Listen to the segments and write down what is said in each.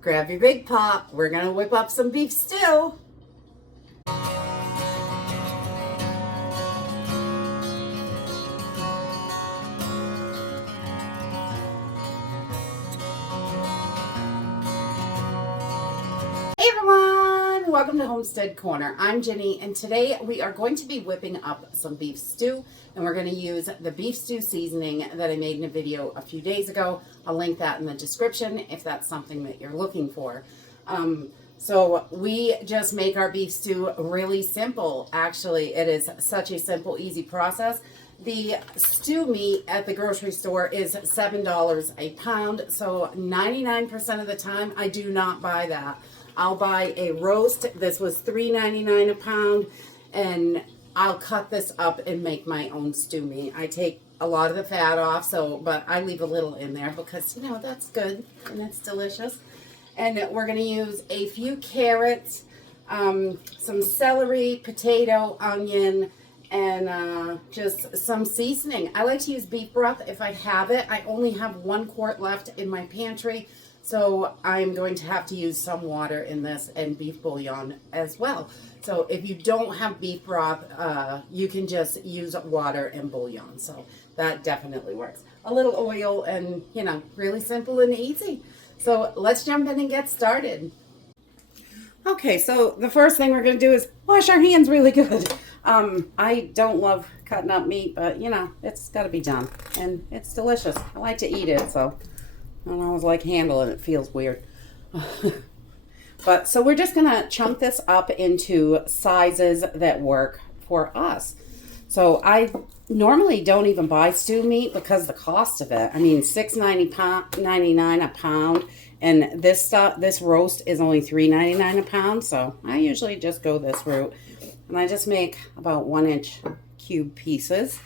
Grab your big pot. We're gonna whip up some beef stew. Hey everyone, welcome to Homestead Corner. I'm Jenny, and today we are going to be whipping up some beef stew, and we're going to use the beef stew seasoning that I made in a video a few days ago. I'll link that in the description if that's something that you're looking for. So we just make our beef stew really simple. Actually, it is such a simple, easy process. The stew meat at the grocery store is $7 a pound, so 99% of the time I do not buy that. I'll buy a roast. This was $3.99 a pound, and I'll cut this up and make my own stew meat. I take a lot of the fat off, but I leave a little in there because, you know, that's good and it's delicious. And we're going to use a few carrots, some celery, potato, onion, and just some seasoning. I like to use beef broth if I have it. I only have 1 quart left in my pantry, so I'm going to have to use some water in this and beef bouillon as well. So if you don't have beef broth, you can just use water and bouillon. So that definitely works. A little oil and, you know, really simple and easy. So let's jump in and get started. Okay, so the first thing we're going to do is wash our hands really good. I don't love cutting up meat, but, you know, it's got to be done. And it's delicious. I like to eat it, so I don't always like handling it. It feels weird. But so we're just going to chunk this up into sizes that work for us. So I normally don't even buy stew meat because the cost of it. I mean, $6.99 a pound, and this roast is only $3.99 a pound. So I usually just go this route, and I just make about 1-inch cube pieces,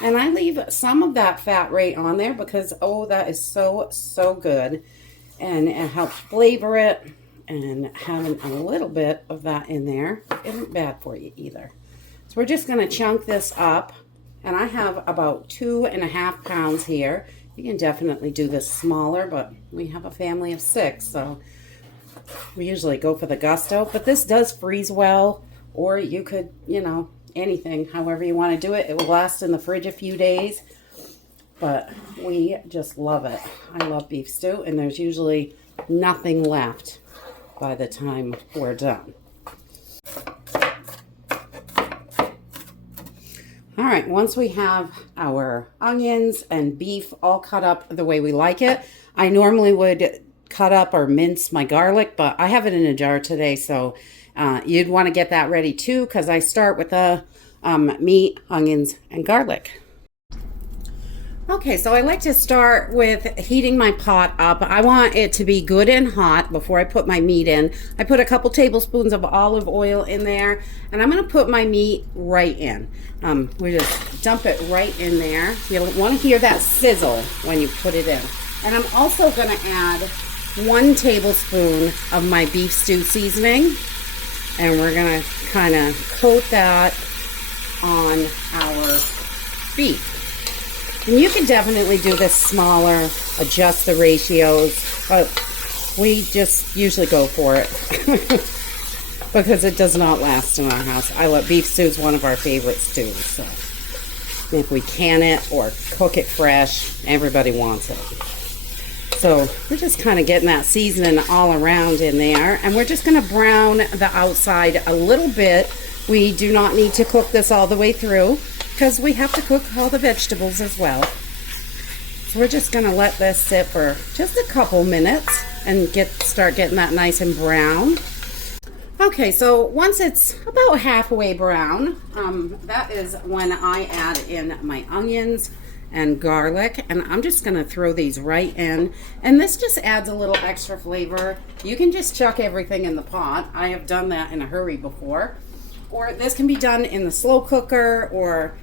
and I leave some of that fat right on there because that is so good, and it helps flavor it. And having a little bit of that in there isn't bad for you either. So we're just going to chunk this up. And I have about 2.5 pounds here. You can definitely do this smaller, but we have a family of 6, so we usually go for the gusto. But this does freeze well, or you could, you know, anything, however you want to do it. It will last in the fridge a few days, but we just love it. I love beef stew, and there's usually nothing left by the time we're done. All right, once we have our onions and beef all cut up the way we like it, I normally would cut up or mince my garlic, but I have it in a jar today, so you'd want to get that ready too, because I start with the meat, onions, and garlic. Okay, so I like to start with heating my pot up. I want it to be good and hot before I put my meat in. I put a couple tablespoons of olive oil in there, and I'm going to put my meat right in. We just dump it right in there. You'll want to hear that sizzle when you put it in. And I'm also going to add 1 tablespoon of my beef stew seasoning, and we're going to kind of coat that on our beef. And you can definitely do this smaller, adjust the ratios, but we just usually go for it because it does not last in our house. I love beef stew. Is one of our favorite stews. So if we can it or cook it fresh, everybody wants it. So we're just kind of getting that seasoning all around in there, and we're just going to brown the outside a little bit. We do not need to cook this all the way through, because we have to cook all the vegetables as well. So we're just going to let this sit for just a couple minutes and start getting that nice and brown. Okay, so once it's about halfway brown, that is when I add in my onions and garlic, and I'm just going to throw these right in, and this just adds a little extra flavor. You can just chuck everything in the pot. I have done that in a hurry before, or this can be done in the slow cooker, or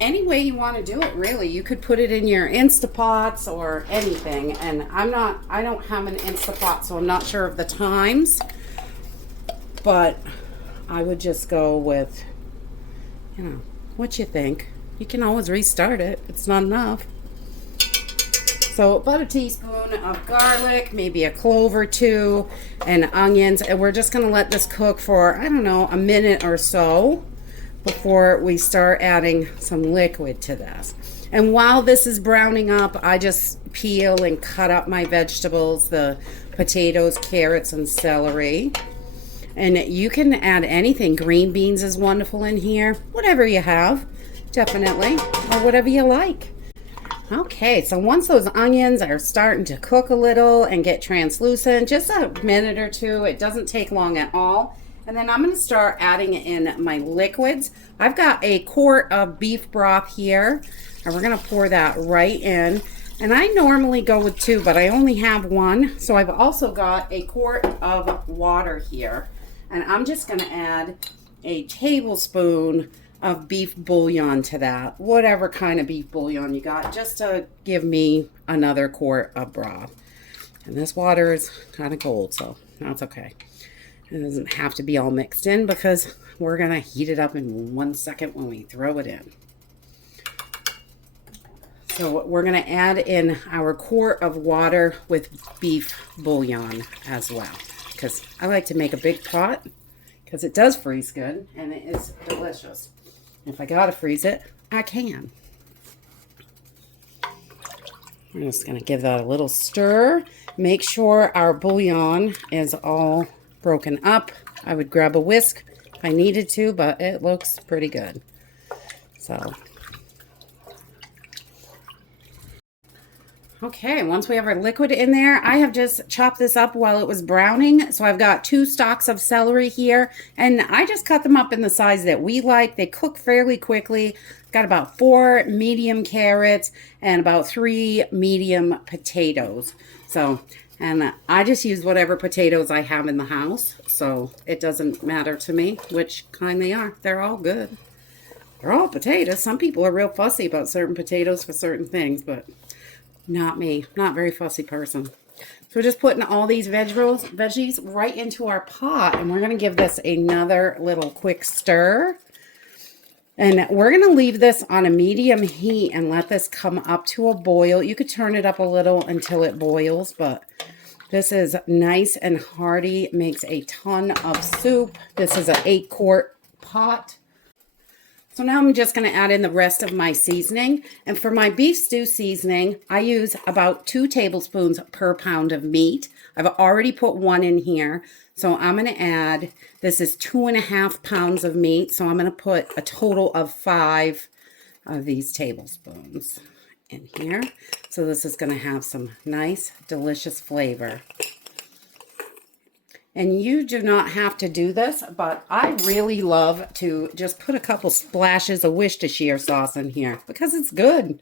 any way you want to do it, really. You could put it in your Instapots or anything, and I don't have an Instapot, so I'm not sure of the times, but I would just go with, you know, what you think. You can always restart it. It's not enough. So about a teaspoon of garlic, maybe a clove or two, and onions. And we're just going to let this cook for, I don't know, a minute or so before we start adding some liquid to this. And while this is browning up, I just peel and cut up my vegetables, the potatoes, carrots, and celery. And you can add anything. Green beans is wonderful in here. Whatever you have, definitely, or whatever you like. Okay, so once those onions are starting to cook a little and get translucent, just a minute or two, it doesn't take long at all. And then I'm going to start adding in my liquids. I've got a quart of beef broth here, and we're going to pour that right in. And I normally go with 2, but I only have 1. So I've also got a quart of water here. And I'm just going to add a tablespoon of beef bouillon to that, whatever kind of beef bouillon you got, just to give me another quart of broth. And this water is kind of cold, so that's okay. It doesn't have to be all mixed in because we're gonna heat it up in 1 second when we throw it in. So we're gonna add in our quart of water with beef bouillon as well, because I like to make a big pot because it does freeze good and it is delicious. If I gotta freeze it, I can. We're just gonna give that a little stir. Make sure our bouillon is all broken up. I would grab a whisk if I needed to, but it looks pretty good. So, okay, once we have our liquid in there, I have just chopped this up while it was browning. So I've got 2 stalks of celery here, and I just cut them up in the size that we like. They cook fairly quickly. Got about 4 medium carrots and about 3 medium potatoes. So, and I just use whatever potatoes I have in the house. So it doesn't matter to me which kind they are. They're all good. They're all potatoes. Some people are real fussy about certain potatoes for certain things, but not me. Not a very fussy person. So we're just putting all these veggies right into our pot, and we're going to give this another little quick stir. And we're going to leave this on a medium heat and let this come up to a boil. You could turn it up a little until it boils, but this is nice and hearty. It makes a ton of soup. This is an 8-quart pot. So now I'm just going to add in the rest of my seasoning. And for my beef stew seasoning, I use about 2 tablespoons per pound of meat. I've already put 1 in here. So I'm going to add, this is 2.5 pounds of meat. So I'm going to put a total of 5 of these tablespoons in here. So this is going to have some nice, delicious flavor. And you do not have to do this, but I really love to just put a couple splashes of Worcestershire sauce in here because it's good.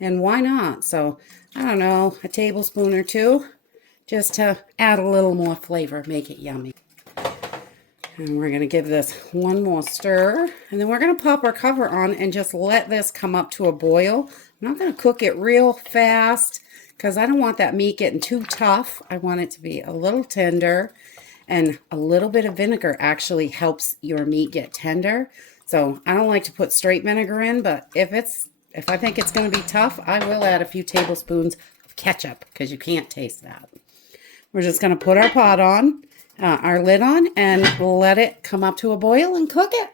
And why not? So, I don't know, a tablespoon or 2 just to add a little more flavor, make it yummy. And we're going to give this 1 more stir. And then we're going to pop our cover on and just let this come up to a boil. I'm not going to cook it real fast because I don't want that meat getting too tough. I want it to be a little tender. And a little bit of vinegar actually helps your meat get tender. So I don't like to put straight vinegar in, but if I think it's going to be tough, I will add a few tablespoons of ketchup because you can't taste that. We're just going to put our pot on, our lid on, and let it come up to a boil and cook it.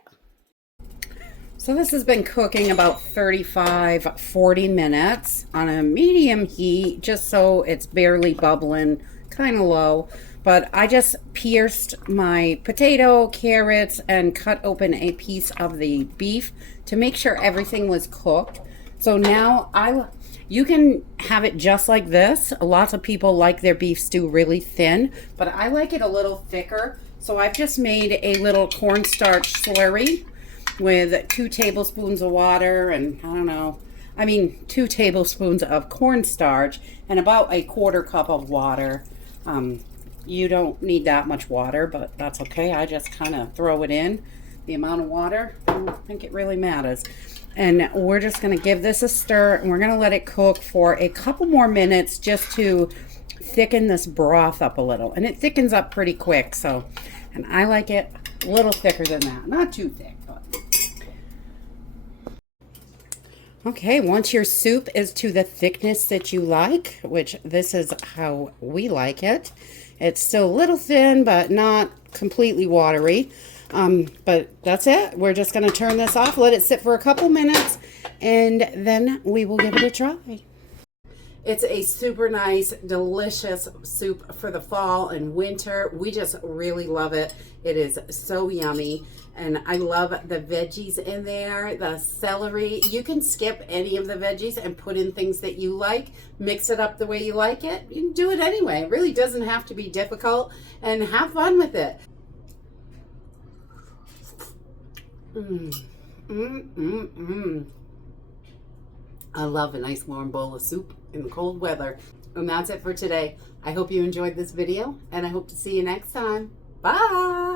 So this has been cooking about 35-40 minutes on a medium heat, just so it's barely bubbling, kind of low. But I just pierced my potato, carrots, and cut open a piece of the beef to make sure everything was cooked. So now you can have it just like this. Lots of people like their beef stew really thin, but I like it a little thicker. So I've just made a little cornstarch slurry with 2 tablespoons of water and 2 tablespoons of cornstarch and about a 1/4 cup of water. You don't need that much water, but that's okay. I just kind of throw it in. The amount of water, I don't think it really matters. And we're just going to give this a stir, and we're going to let it cook for a couple more minutes just to thicken this broth up a little. And it thickens up pretty quick, so, and I like it a little thicker than that. Not too thick, but. Okay, once your soup is to the thickness that you like, which this is how we like it, it's still a little thin, but not completely watery. But that's it. We're just going to turn this off, let it sit for a couple minutes, and then we will give it a try. It's a super nice, delicious soup for the fall and winter. We just really love it. It is so yummy. And I love the veggies in there, the celery. You can skip any of the veggies and put in things that you like. Mix it up the way you like it. You can do it anyway. It really doesn't have to be difficult. And have fun with it. I love a nice warm bowl of soup in the cold weather. And that's it for today. I hope you enjoyed this video, and I hope to see you next time. Bye!